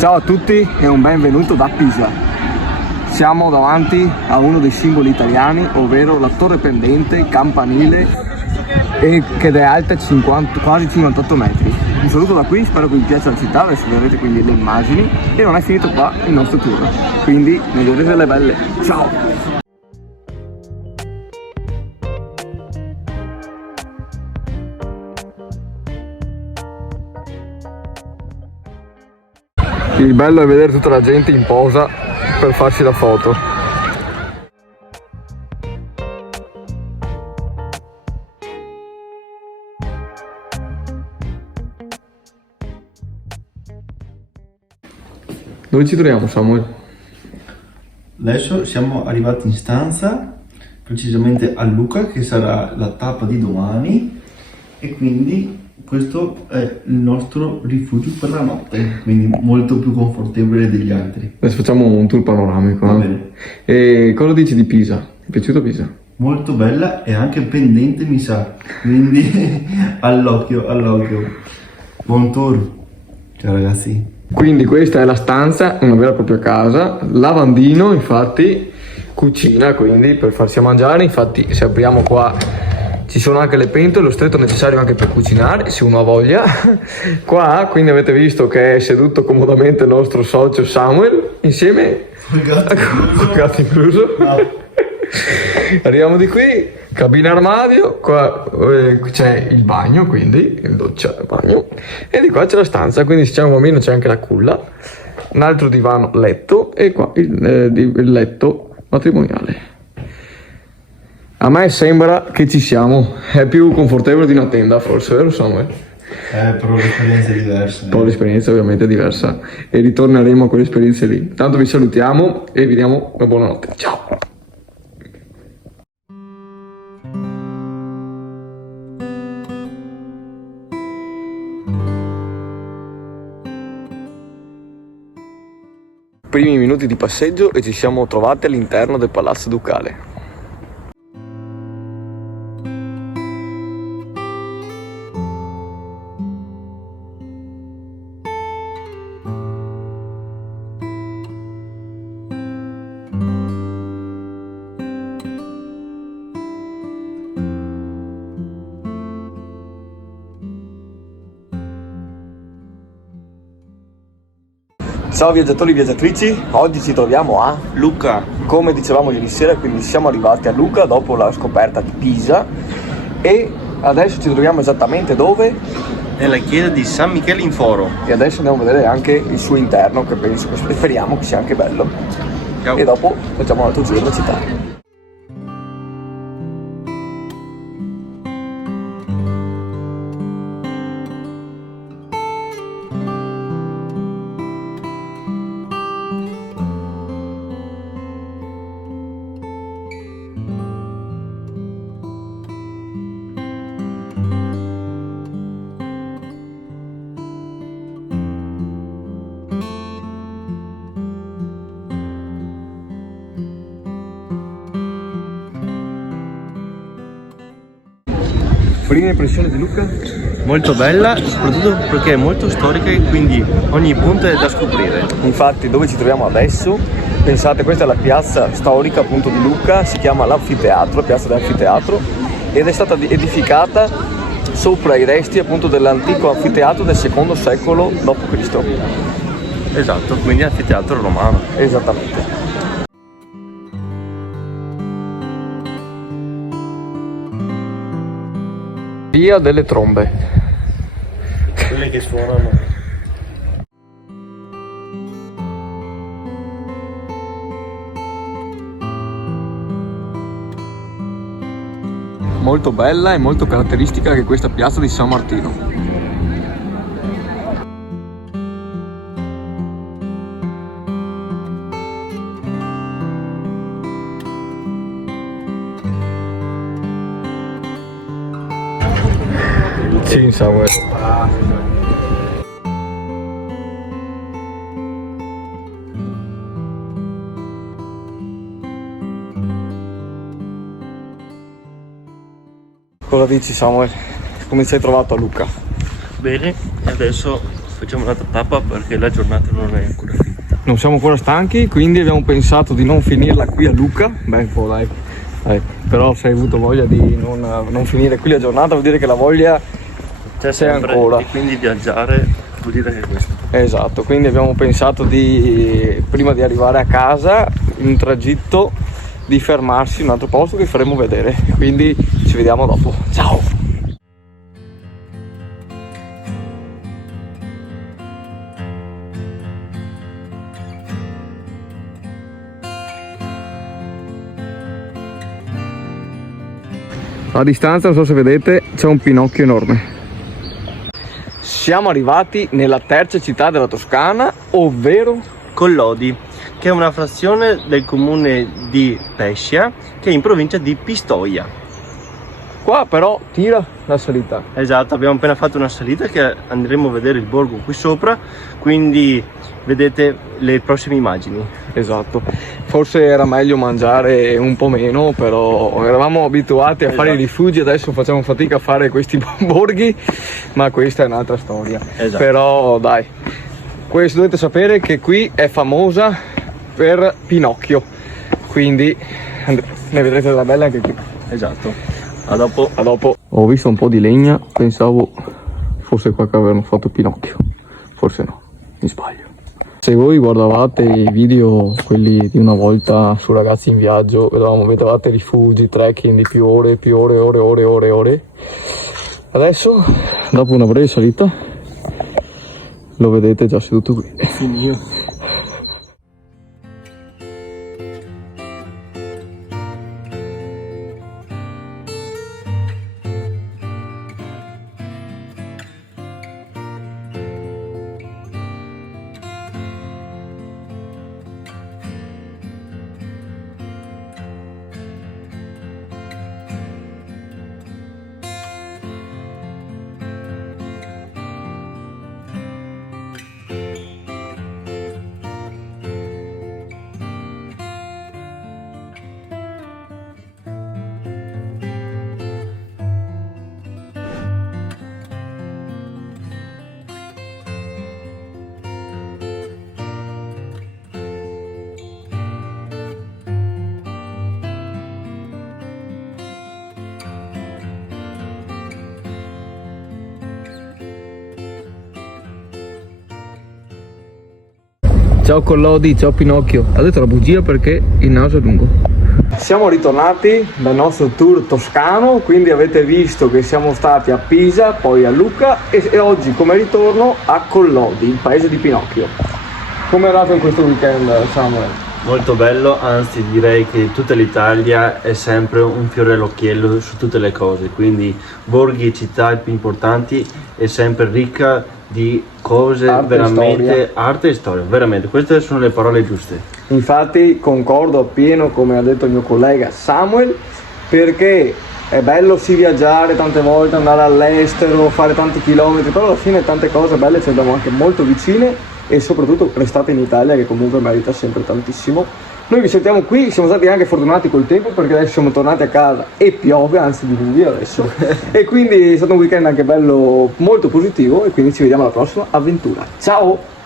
Ciao a tutti e un benvenuto da Pisa. Siamo davanti a uno dei simboli italiani, ovvero la torre pendente campanile che è alta quasi 58 metri. Un saluto da qui, spero che vi piaccia la città, adesso vedrete quindi le immagini e non è finito qua il nostro tour. Quindi ne vedrete delle belle. Ciao! Il bello è vedere tutta la gente in posa per farsi la foto. Dove ci troviamo, Samuel? Adesso siamo arrivati in stanza, precisamente a Lucca, che sarà la tappa di domani, e quindi questo è il nostro rifugio per la notte, quindi molto più confortevole degli altri. Adesso facciamo un tour panoramico. Va bene. E cosa dici di Pisa? Ti è piaciuto Pisa? Molto bella e anche pendente, mi sa, quindi all'occhio. Buon tour. Ciao ragazzi. Quindi questa è la stanza, una vera e propria casa, lavandino, infatti, cucina, quindi per farsi a mangiare. Infatti se apriamo qua ci sono anche le pentole, lo stretto necessario anche per cucinare, se uno ha voglia. Qua, quindi avete visto che è seduto comodamente il nostro socio Samuel, insieme Col gatto incluso. No. Arriviamo di qui, cabina armadio, qua c'è il bagno, quindi il doccia, il bagno, e di qua c'è la stanza, quindi se c'è un bambino c'è anche la culla, un altro divano letto e qua il letto matrimoniale. A me sembra che ci siamo, è più confortevole di una tenda forse, vero Samuel? Però l'esperienza è diversa. Poi l'esperienza ovviamente è diversa e ritorneremo a quelle esperienze lì. Tanto vi salutiamo e vi diamo una buonanotte. Ciao! Primi minuti di passeggio e ci siamo trovati all'interno del Palazzo Ducale. Ciao viaggiatori e viaggiatrici, oggi ci troviamo a Lucca. come dicevamo ieri sera, quindi siamo arrivati a Lucca dopo la scoperta di Pisa e adesso ci troviamo esattamente dove? Nella chiesa di San Michele in Foro. E adesso andiamo a vedere anche il suo interno, che speriamo che sia anche bello. Ciao. E dopo facciamo un altro giro della città. Prima impressione di Lucca? Molto bella, soprattutto perché è molto storica e quindi ogni punto è da scoprire. Infatti dove ci troviamo adesso, pensate, questa è la piazza storica appunto di Lucca, si chiama l'Anfiteatro, piazza dell'Anfiteatro, ed è stata edificata sopra i resti appunto dell'antico anfiteatro del secondo secolo d.C. Esatto, quindi anfiteatro romano. Esattamente. Via delle Trombe. Quelle che suonano. Molto bella e molto caratteristica anche questa piazza di San Martino. Sì, Samuel. Cosa dici Samuel? Come ti sei trovato a Lucca? Bene, e adesso facciamo un'altra tappa perché la giornata non è ancora finita. Non siamo ancora stanchi, quindi abbiamo pensato di non finirla qui a Lucca. Beh, un po' dai. Però se hai avuto voglia di non finire qui la giornata, vuol dire che la voglia C'è c'è sempre, ancora. e quindi viaggiare vuol dire che è questo. Esatto, quindi abbiamo pensato di, prima di arrivare a casa, in tragitto, di fermarsi in un altro posto che faremo vedere. Quindi ci vediamo dopo. Ciao! A distanza, non so se vedete, c'è un Pinocchio enorme. Siamo arrivati nella terza città della Toscana, ovvero Collodi, che è una frazione del comune di Pescia, che è in provincia di Pistoia. qua però tira la salita. Esatto, abbiamo appena fatto una salita che andremo a vedere il borgo qui sopra, quindi vedete le prossime immagini. Esatto, forse era meglio mangiare un po' meno, però eravamo abituati a fare i rifugi, adesso facciamo fatica a fare questi borghi, ma questa è un'altra storia. Esatto. Però dai, questo dovete sapere che qui è famosa per Pinocchio, quindi ne vedrete della bella anche qui. Esatto, a dopo. A dopo. Ho visto un po' di legna, pensavo fosse qua che avevano fatto Pinocchio, forse no, mi sbaglio. Se voi guardavate i video, quelli di una volta su Ragazzi in Viaggio, vedevate rifugi, trekking di più ore, ore. Adesso, dopo una breve salita, lo vedete già seduto qui. Finito. Ciao Collodi, ciao Pinocchio. Ha detto la bugia perché il naso è lungo. Siamo ritornati dal nostro tour toscano, quindi avete visto che siamo stati a Pisa, poi a Lucca e oggi come ritorno a Collodi, il paese di Pinocchio. Come è andato in questo weekend, Samuel? Molto bello, anzi direi che tutta l'Italia è sempre un fiore all'occhiello su tutte le cose, quindi borghi e città più importanti è sempre ricca di cose, Arte veramente arte e storia, veramente, queste sono le parole giuste. Infatti concordo appieno come ha detto il mio collega Samuel, perché è bello sì viaggiare tante volte, andare all'estero, fare tanti chilometri, però alla fine tante cose belle ce le abbiamo anche molto vicine e soprattutto restate in Italia che comunque merita sempre tantissimo. Noi vi sentiamo qui, siamo stati anche fortunati col tempo perché adesso siamo tornati a casa e piove, anzi diluvia adesso e quindi è stato un weekend anche bello, molto positivo e quindi ci vediamo alla prossima avventura. Ciao!